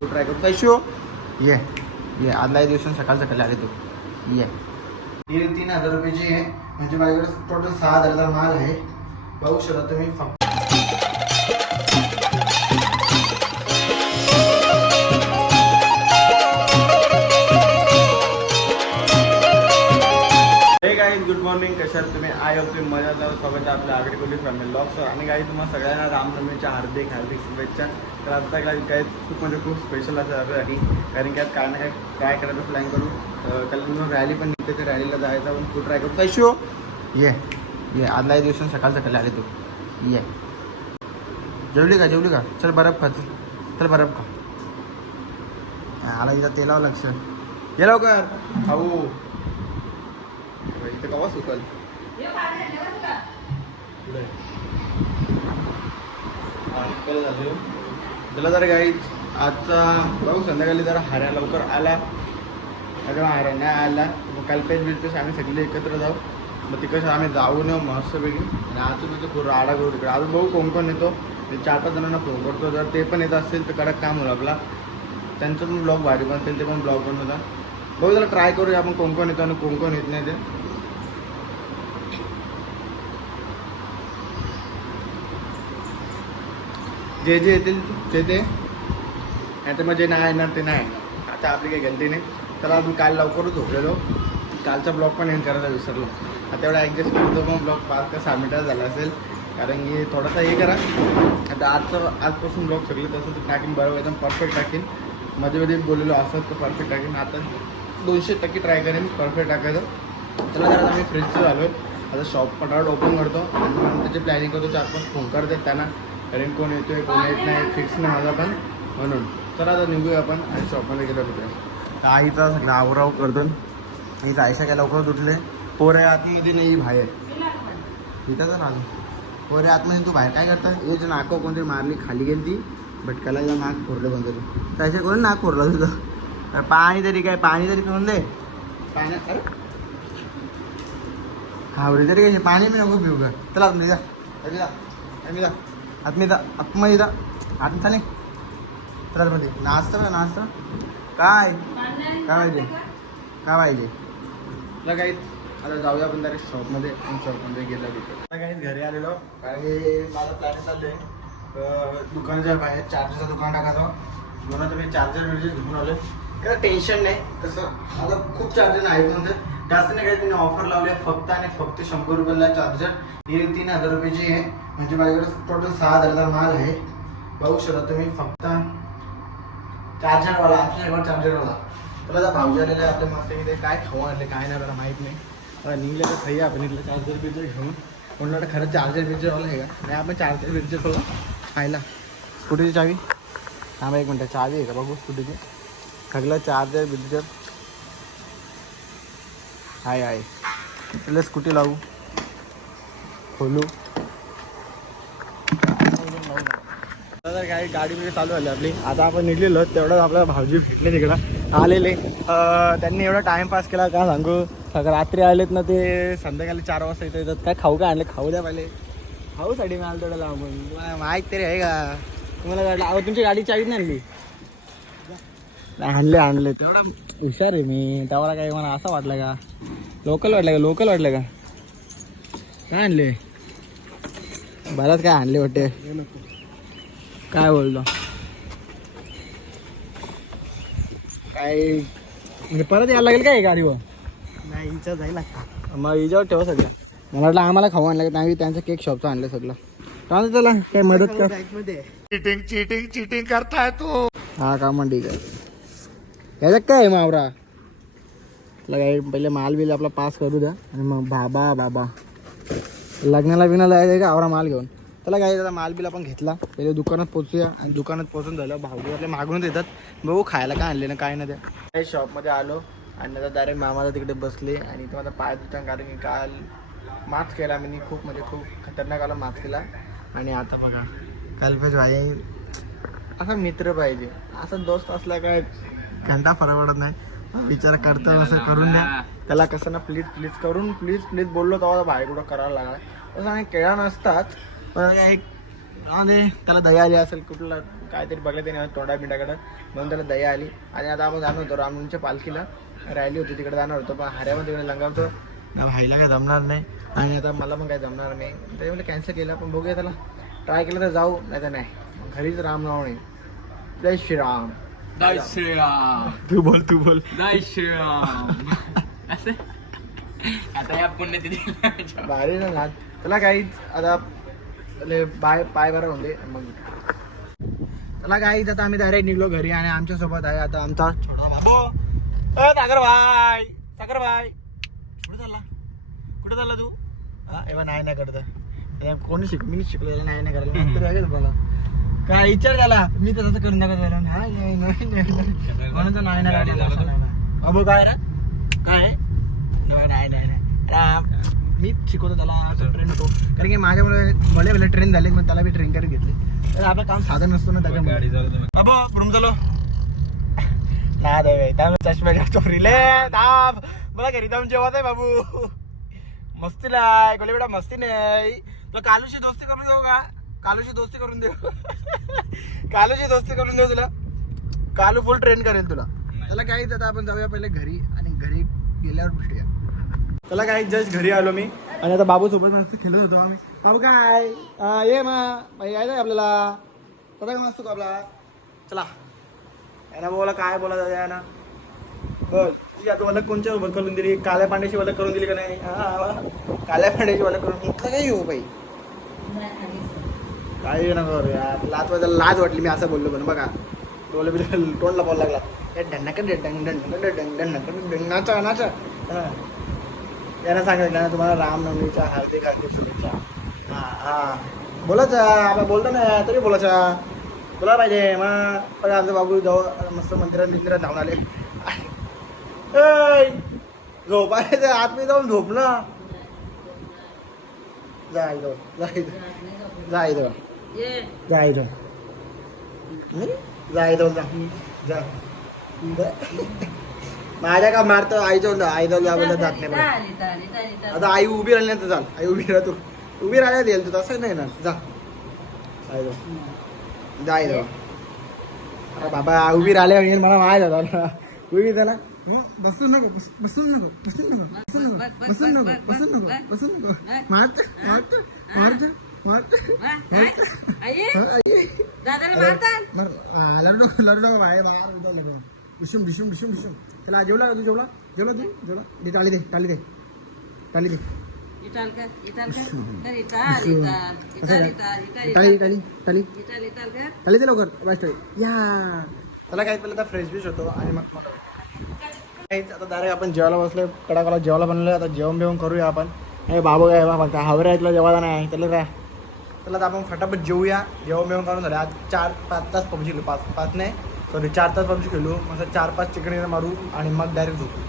Try करतो show ये ये आदल्या दिवसून सकाळ सकाळी आले तू. ये. तीन हजार रुपयाची आहे. म्हणजे माझ्याकडे टोटल सहा हजारचा माल आहे. बघू शकता तुम्ही मॉर्निंग कशा आहात तुम्ही आय होते मजा स्वागत आहे आपल्या आगरी कोली फॅमिली ब्लॉग आणि काही तुम्हाला सगळ्यांना रामनवमीच्या हार्दिक हार्दिक शुभेच्छा. तर आता काय काय खूप म्हणजे खूप स्पेशल असं आपल्यासाठी कारण की आज काय ना काय काय करायचं प्लॅन करू? म्हणून रॅली पण निघते ते रॅलीला जायचं पण खूप ट्राय करू. शो ये ये आदल्या दिवसून सकाळ सकाळी आले तू. ये. जेवली का जेवली का? चल बरफ खा चल. बरफ खा. आला इथं तेलावं लक्ष. ये लवकर. खाऊ इथे कवा सुकल? त्याला जर काही आजचा बघू संध्याकाळी जरा हऱ्या लवकर आला. अरे हऱ्या नाही आला. मग काल पेज बिलपेस आम्ही सगळे एकत्र जाऊ. मग तिकडे आम्ही जाऊन येऊ मस्तपैकी. आणि आजूबाजू खूप राडा करू तिकडे. अजून बघू कोण कोण येतो? ते चार पाच जणांना फोन करतो. जर ते पण येत असतील तर कडक काम होईल आपला. त्यांचं पण ब्लॉग भारी बनतील ते पण ब्लॉग बनवतात. बघू त्याला ट्राय करूया आपण कोण कोण येतो आणि कोण कोण येत नाही ते. जे जे येतील ते ते. नाही तर मग जे नाही येणार ते नाही येणार. आता आपली काही गलती नाही. तर आम्ही काल लवकरच झोपलेलो. कालचा ब्लॉग पण एंड करायला विसरलो. आता एवढा ॲडजस्ट करतो मग ब्लॉग पाच का सहा मिनिटाचा झाला असेल. कारण की थोडासा हे करा. आता आजचं आजपासून ब्लॉग सगळे तसंच टाकीन बरोबर एकदम परफेक्ट टाकीन. मध्ये मध्ये बोललेलो असं तर परफेक्ट टाकीन. आता दोनशे टक्के ट्राय करेन परफेक्ट टाकायचं. चला जरा आम्ही फ्रेशचं झालो आता शॉप पटावट ओपन करतो. आणि मग त्याची प्लॅनिंग करतो चार पाच फोन करतात त्यांना. कारण कोण येतोय कोण येत नाही फिक्स नाही माझा पण. म्हणून. चला आता निघूया आपण आणि शॉपमध्ये गेलो कुठे आईचा सगळं आवराव करतो मी आयशा काय लवकर उठले. पोरे आतमध्ये नाही बाहेर इथं तर आलो पोरे आतमध्ये तू बाहेर काय करता हे जे नाकं कोणतरी मारली खाली गेली ती भटकाला या नाक फोडलं कोणतरी त्याच्या कोण नाक फोडलं तुझं तर पाणी तरी काय पाणी तरी पिऊन दे. पाण्यात अरे. हावरे तरी कशी पाणी मी नको पिऊ का चला आतमध्ये जा. अरे जा. आतमध्ये जा आतमध्ये जा आतमध्ये चालेल चला आतमध्ये नाश्ता बघा नाश्ता काय? काय पाहिजे? काय पाहिजे? तुला काही आता जाऊया आपण डायरेक्ट शॉपमध्ये आणि शॉपमध्ये गेलो तिथे. आता काही घरी आलेलो. कारण की माझा प्लॅन चाललंय अं, दुकानाच्या बाहेर चार्जरचं दुकान टाकायचं. म्हणून तुम्ही चार्जर बिर्जर घेऊन आले काय टेन्शन नाही. तसं आता खूप चार्जर आहे आयफोनचं जास्त नाही काही त्यांनी ऑफर लावली फक्त आणि फक्त शंभर रुपयाला चार्जर हे तीन हजार रुपयाची आहे. म्हणजे माझ्याकडे टोटल सहा हजारचा माल आहे. बघू शकता तुम्ही फक्त चार्जरवाला आमच्याकडे चार्जरवाला तुला आता भाऊ झालेला आहे आपल्या मस्त इथे काय खाऊ आणले काय नाही मला माहीत नाही. आता निघले तर सही आपण इथलं चार्जर बिर्जर घेऊन. म्हणलं वाटतं खरं चार्जर बिर्जरवाला आहे का? नाही आपण चार्जर बिर्जरवाला खायला. स्कूटीची चावी. थांबा एक मिनटं चावी आहे का? बघू स्कूटीची सगळं चार्जर बिर्जर. आहे आहे त्याला स्कूटी लावू? खोलू. तर काही गाडीमध्ये म्हणजे चालू झाली आपली. आता आपण निघलेलो तेवढंच आपल्याला भाऊजी भेटले तिकडं. आलेले. त्यांनी एवढा टाइमपास केला का सांगू? सगळं रात्री आलेत ना ते संध्याकाळी चार वाजता इथं येतात. काय खाऊ काय आणले? खाऊ द्या पहिले. खाऊसाठी मी आलो तेवढं लावून माहीत तरी आहे का? तुम्हाला गाडी अहो तुमची गाडी चावीच नाही आणली. नाही, आणले आणले तेवढं हुशार आहे मी. तेव्हा काय मला असं वाटलं का? लोकल वाटलं का? लोकल वाटलं का? काय आणले? बरंच काय आणले वाटते. काय बोलतो काय? म्हणजे परत यायला लागेल काय गाडीवर? नाही हिच्या जायला मग हिच्यावर ठेवा सगळं. मला वाटलं आम्हाला खाऊ आणलं नाही त्यांचं केक शॉपचं आणलं सगळं. चालतं चला काय मदत कर. मध्ये. चिटिंग चिटिंग चिटिंग करताय तू. हा का मग ठीक आहे. याच्यात काय आहे मावरा? तुला काय पहिले माल बिल आपला पास करू द्या. आणि मग बाबा बाबा. लग्नाला बिनाला जायचं का आवरा माल घेऊन? त्याला काय त्याला माल बिल आपण घेतला. पहिले दुकानात पोचूया. आणि दुकानात पोचून झालं भाऊ आपल्या मागूनच येतात. बघू खायला काय आणले ना काय ना त्या काही शॉपमध्ये आलो. आणि आता डायरेक्ट मामाला तिकडे बसले. आणि ते माझा पाय दुखता कारण की काल मात केला मी खूप म्हणजे खूप खतरनाक आला मात केला. आणि आता बघा काल भाई असा मित्र पाहिजे. असा दोस्त असला काय घंटा फरक पडत नाही विचार करता असं करून द्या. त्याला कसं ना प्लीज प्लीज करून प्लीज प्लीज बोललो तेव्हा बाहेर कुठं करायला लागला. तसं आणि केळा नसतात पण एक राहूदे, त्याला दया आली असेल कुठला काहीतरी बघलं त्याने तोंडा बिंडाकडं म्हणून त्याला दया आली. आणि आता आपण जाणार होतो रामनच्या पालखीला. राहिली होती तिकडे जाणार होतो. पण हऱ्यामध्ये तिकडे लंगावतो. ना भाईला काय जमणार नाही. आणि आता मला पण काय जमणार नाही. त्याच्यामुळे कॅन्सल केलं पण बघूया त्याला. ट्राय केलं तर जाऊ नाही. तर नाही घरीच रामनवमी. जय श्रीराम. जय श्रीराम तू बोल तू बोल. जय श्रीराम असे? आता या पुण्यतिथी भारी ना लहान. त्याला काहीच आता ले बाय पाय बरं होते मग. त्याला काहीच आता आम्ही डायरेक्ट निघलो घरी आणि आमच्यासोबत आहे आता आमचा छोटा बाबू. अ सागर भाई सागर भाई कुठे चालला? कुठे चालला तू? हा एव्हा नाही नाही करत. कोणी शिक मी शिकलेलं नाही नाही करायला. नंतर आहे तुम्हाला. काय विचार झाला मी तसं करून दाखवत झाला नाही नाही नाही नाही नाही कोणाचं नाही ना. बाबू काय रे काय नाही नाही राम मी शिकवतो त्याला ट्रेन होतो कारण की माझ्यामुळे भले भले ट्रेन झाले मग त्याला बी ट्रेन करत घेतले तर आपलं काम साधन नसतो ना त्याच्यामुळे अबो कुठून चालो ना दे त्यामुळे चष्मा चोरी ले थांब मला घरी जाऊन जेवत आहे बाबू मस्ती नाही कोणी बेटा मस्ती नाही तुला कालूशी दोस्ती करून देऊ का कालूशी दोस्ती करून देऊ. कालूशी दोस्ती करून देऊ तुला. कालू फुल ट्रेन करेल तुला. त्याला काहीच आता आपण जाऊया पहिले घरी आणि घरी गेल्यावर भेटूया. त्याला काही जस्ट घरी आलो मी. आणि आता बाबू सोबत मस्त खेळत होतो आम्ही. बाबू काय? हा, ये मग यायचं आपल्याला. कसा का मस्त आपला. चला. याना बोला काय बोला दादा तुझी आता ओळख कोणच्या सोबत करून दिली. काल्या पांड्याची ओळख करून दिली का नाही? हा. काल्या पांड्याची ओळख करून काय येऊ बाई. काय नको यार. लाच वाजायला लाज वाटली मी असं बोललो पण बघा. डोले बिले तोंडला बोल लागला. ए डंडक डंग ढंग डंग डंग नाचा नाचा हा. यानं सांगितलं ना तुम्हाला रामनवमीच्या हार्दिक हार्दिक शुभेच्छा. हा हा. बोलायचा आपण बोलतो ना तरी बोलायचा बोला पाहिजे मग पण आमचं बाबू जवळ मस्त मंदिरात मंदिरात धावून आले. झोपायचं आत मी जाऊन झोप ना जाय जाय. जा इथं जा. माझ्या का मारतो? आई जाऊन जा आई जाऊन जा बोलत जात नाही. आता आई उभी राहिली नाही तर चाल आई उभी राहतो उभी राहिल्या देईल तू. तसं नाही ना. जा. आई जाऊ. जा आई जाऊ. अरे बाबा उभी राहिल्या येईल मला माहीत होता. उभी त्याला? बसून नको. बसून नको. बसून नको. बसून नको. बसून नको. बसून नको. बसून नको. मारत मारत मारत. दादाला मारतात? बाहेर बाहेर डिशुम डिशुम डिशुम डिशुम त्याला जेवला तू? जेवला? जेवला तू? जेवला? दे टाळी दे टाळी दे. टाळी दे. टाळी दे लवकर. बस टाळी या. त्याला काय पहिलं फ्रेश बिश होतो आणि मग काहीच आता डायरेक्ट आपण जेवायला बसले कडाकाला जेवायला बनलं आता जेवण बिवण करूया आपण. हे बाबू काय बा फक्त हवरे आहे तुला जेवायला नाही त्याला काय? चला आपण फटाफट जेवूया जेवण मेवण करून झाले. आज चार पाच तास पबजी खेळू. पाच पाच नाही. सॉरी चार तास पबजी खेळू. मग चार पाच चिकन मारू आणि मग डायरेक्ट झोपू.